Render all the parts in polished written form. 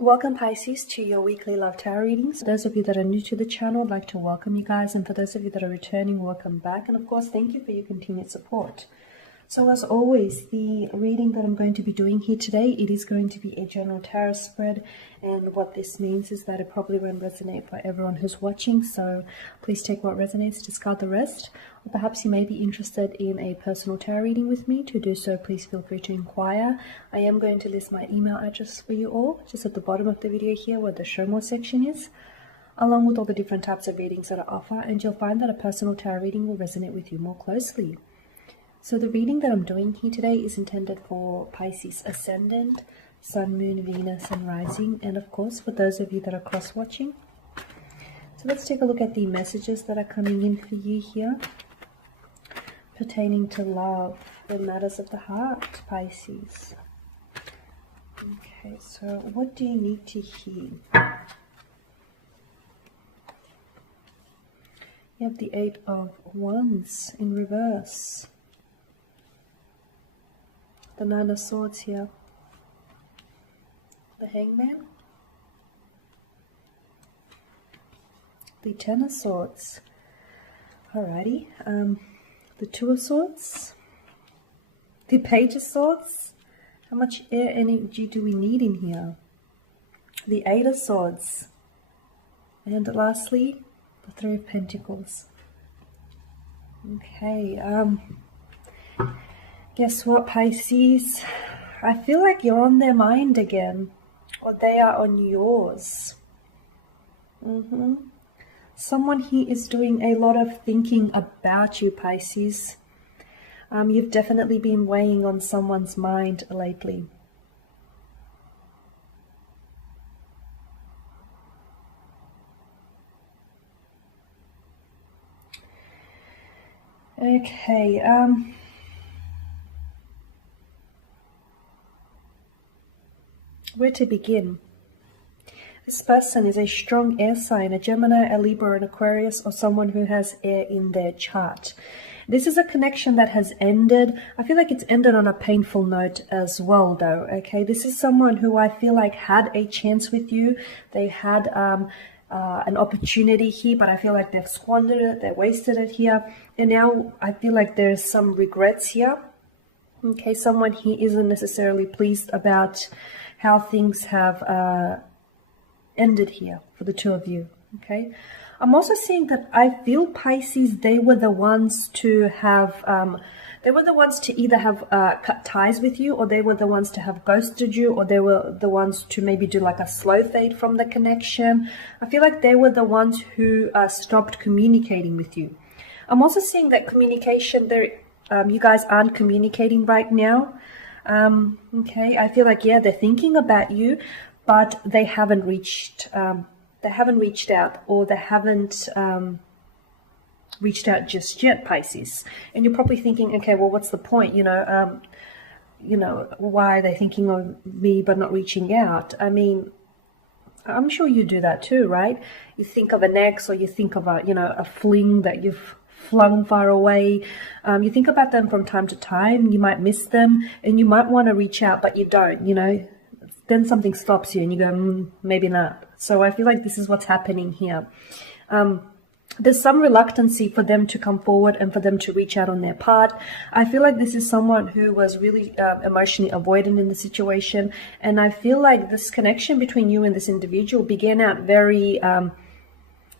Welcome Pisces to your weekly love tarot readings. For those of you that are new to the channel, I'd like to welcome you guys, and for those of you that are returning, welcome back, and of course thank you for your continued support. So as always, the reading that I'm going to be doing here today, it is going to be a general tarot spread, and what this means is that it probably won't resonate for everyone who's watching, so please take what resonates, discard the rest. Or perhaps you may be interested in a personal tarot reading with me. To do so, please feel free to inquire. I am going to list my email address for you all just at the bottom of the video here where the show more section is, along with all the different types of readings that I offer, and you'll find that a personal tarot reading will resonate with you more closely. So the reading that I'm doing here today is intended for Pisces Ascendant, Sun, Moon, Venus, and Rising, and of course for those of you that are cross-watching. So let's take a look at the messages that are coming in for you here, pertaining to love and matters of the heart, Pisces. Okay, so what do you need to hear? You have the 8 of Wands in reverse. The 9 of Swords here. The Hangman. The 10 of Swords. Alrighty. The 2 of Swords. The Page of Swords. How much air energy do we need in here? The 8 of Swords. And lastly, the 3 of Pentacles. Okay, guess what, Pisces? I feel like you're on their mind again, or they are on yours. Someone here is doing a lot of thinking about you, Pisces. You've definitely been weighing on someone's mind lately. Okay, where to begin? This person is a strong air sign, a Gemini, a Libra, an Aquarius, or someone who has air in their chart. This is a connection that has ended. I feel like it's ended on a painful note as well, though, okay? This is someone who I feel like had a chance with you. They had an opportunity here, but I feel like they've squandered it, they wasted it here. And now I feel like there's some regrets here. Okay, someone here isn't necessarily pleased about how things have ended here for the two of you. Okay, I'm also seeing that I feel, Pisces, they were the ones to have they were the ones to either have cut ties with you, or they were the ones to have ghosted you, or they were the ones to maybe do like a slow fade from the connection. I feel like they were the ones who stopped communicating with you. I'm also seeing that communication there, you guys aren't communicating right now. Okay, I feel like, yeah, they're thinking about you, but they haven't reached out, or they haven't reached out just yet, Pisces. And you're probably thinking, okay, well, what's the point? You know, why are they thinking of me but not reaching out? I mean, I'm sure you do that too, right? You think of an ex, or you think of a fling that you've flung far away. You think about them from time to time. You might miss them, and you might want to reach out, but you don't, then something stops you and you go, maybe not. So I feel like this is what's happening here. There's some reluctancy for them to come forward and for them to reach out on their part. I feel like this is someone who was really emotionally avoidant in the situation. And I feel like this connection between you and this individual began out very, it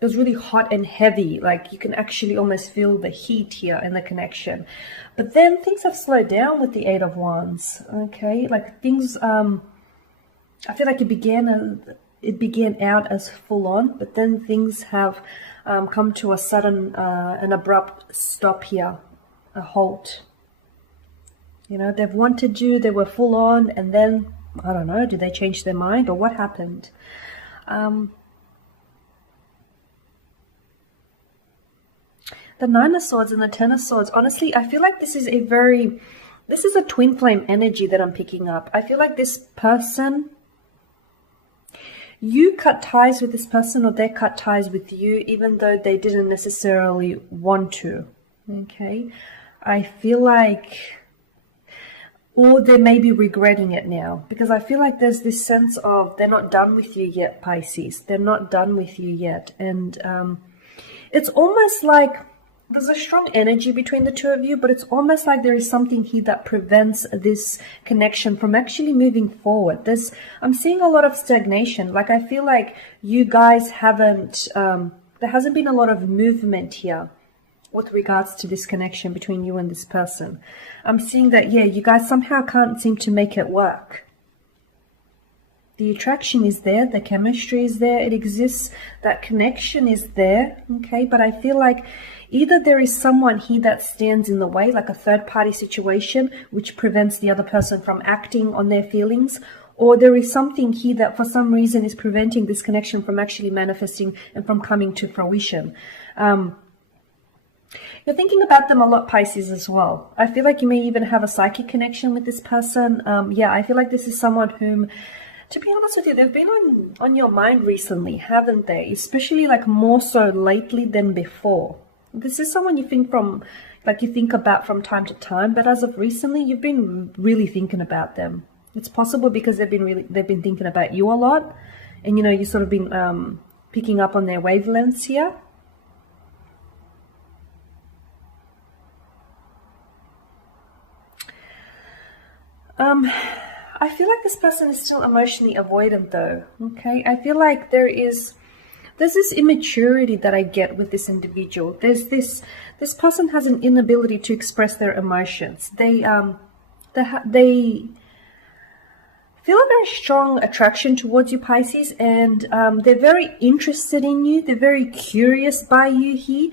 was really hot and heavy. Like you can actually almost feel the heat here in the connection. But then things have slowed down with the 8 of Wands. Okay, like things, I feel like it began out as full on, but then things have come to a sudden, an abrupt stop here, a halt. They've wanted you, they were full on, and then, I don't know, did they change their mind, or what happened? The 9 of Swords and the 10 of Swords, honestly, I feel like this is a twin flame energy that I'm picking up. I feel like this person, you cut ties with this person, or they cut ties with you, even though they didn't necessarily want to. Okay, I feel like or they may be regretting it now, because I feel like there's this sense of they're not done with you yet, Pisces. They're not done with you yet. And it's almost like there's a strong energy between the two of you, but it's almost like there is something here that prevents this connection from actually moving forward. I'm seeing a lot of stagnation. Like, I feel like you guys haven't, there hasn't been a lot of movement here with regards to this connection between you and this person. I'm seeing that, yeah, you guys somehow can't seem to make it work. The attraction is there, the chemistry is there, it exists, that connection is there, okay? But I feel like either there is someone here that stands in the way, like a third-party situation, which prevents the other person from acting on their feelings, or there is something here that for some reason is preventing this connection from actually manifesting and from coming to fruition. You're thinking about them a lot, Pisces, as well. I feel like you may even have a psychic connection with this person. Yeah, I feel like this is someone whom, to be honest with you, they've been on your mind recently, haven't they? Especially like more so lately than before. This is someone you think about from time to time, but as of recently, you've been really thinking about them. It's possible because they've been thinking about you a lot, and you've sort of been picking up on their wavelengths here. I feel like this person is still emotionally avoidant though, okay? I feel like there's this immaturity that I get with this individual. This person has an inability to express their emotions. They feel a very strong attraction towards you, Pisces, and they're very interested in you. They're very curious by you here,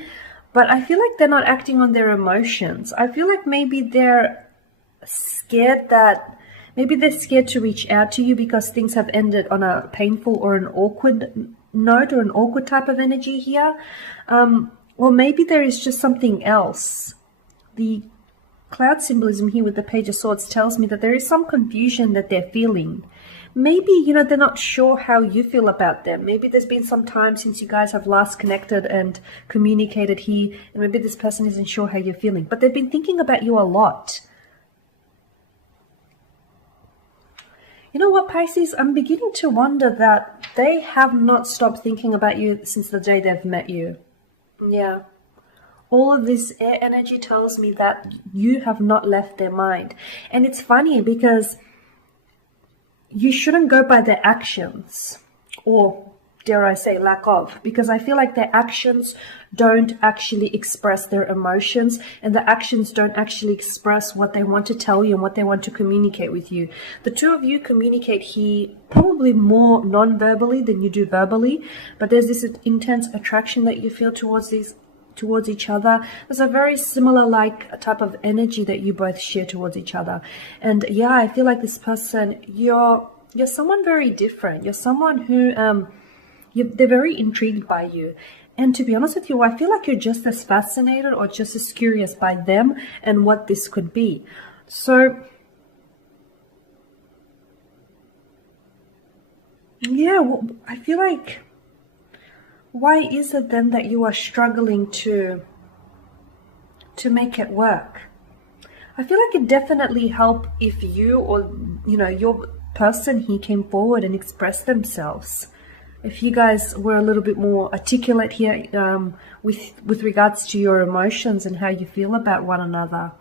but I feel like they're not acting on their emotions. I feel like maybe they're scared to reach out to you because things have ended on a painful or an awkward note, or an awkward type of energy here. Or maybe there is just something else. The cloud symbolism here with the Page of Swords tells me that there is some confusion that they're feeling. Maybe, they're not sure how you feel about them. Maybe there's been some time since you guys have last connected and communicated here, and maybe this person isn't sure how you're feeling. But they've been thinking about you a lot. You know what, Pisces? I'm beginning to wonder that they have not stopped thinking about you since the day they've met you. Yeah. All of this air energy tells me that you have not left their mind. And it's funny because you shouldn't go by their actions, or dare I say lack of, because I feel like their actions don't actually express their emotions, and the actions don't actually express what they want to tell you and what they want to communicate with you. The two of you communicate here probably more non-verbally than you do verbally, but there's this intense attraction that you feel towards each other. There's a very similar type of energy that you both share towards each other. And yeah, I feel like this person, you're someone very different. You're someone who they're very intrigued by you. And to be honest with you, I feel like you're just as fascinated or just as curious by them and what this could be. So yeah, well, I feel like, why is it then that you are struggling to make it work? I feel like it definitely help if you or your person here came forward and expressed themselves. If you guys were a little bit more articulate here with regards to your emotions and how you feel about one another.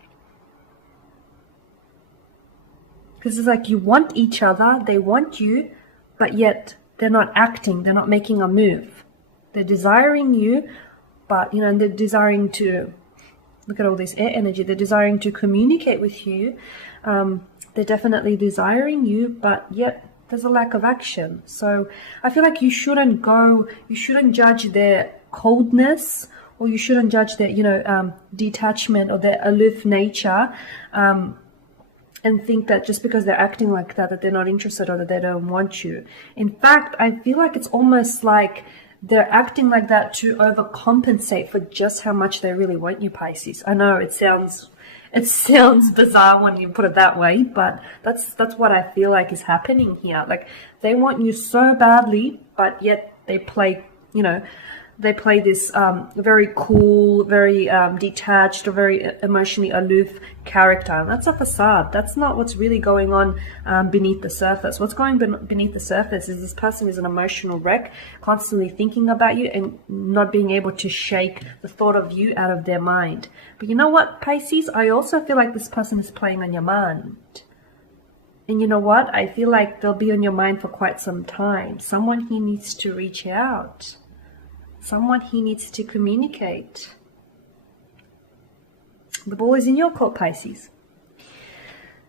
Because it's like you want each other, they want you, but yet they're not acting, they're not making a move. They're desiring you, but they're desiring to, look at all this air energy, they're desiring to communicate with you. They're definitely desiring you, but yet there's a lack of action. So I feel like you shouldn't judge their coldness, or you shouldn't judge their, detachment or their aloof nature, and think that just because they're acting like that they're not interested or that they don't want you. In fact, I feel like it's almost like they're acting like that to overcompensate for just how much they really want you, Pisces. I know it sounds bizarre when you put it that way, but that's what I feel like is happening here. Like, they want you so badly, but yet they play they play this very cool, very detached, or very emotionally aloof character. And that's a facade. That's not what's really going on beneath the surface. What's going beneath the surface is this person is an emotional wreck, constantly thinking about you and not being able to shake the thought of you out of their mind. But you know what, Pisces? I also feel like this person is playing on your mind. And you know what? I feel like they'll be on your mind for quite some time. Someone he needs to reach out. Someone he needs to communicate. The ball is in your court, Pisces.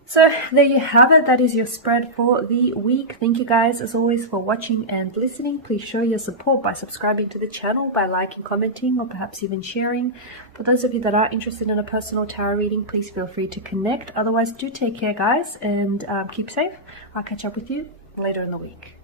So there you have it. That is your spread for the week. Thank you guys as always for watching and listening. Please show your support by subscribing to the channel, by liking, commenting, or perhaps even sharing. For those of you that are interested in a personal tarot reading, please feel free to connect. Otherwise, do take care, guys, and keep safe. I'll catch up with you later in the week.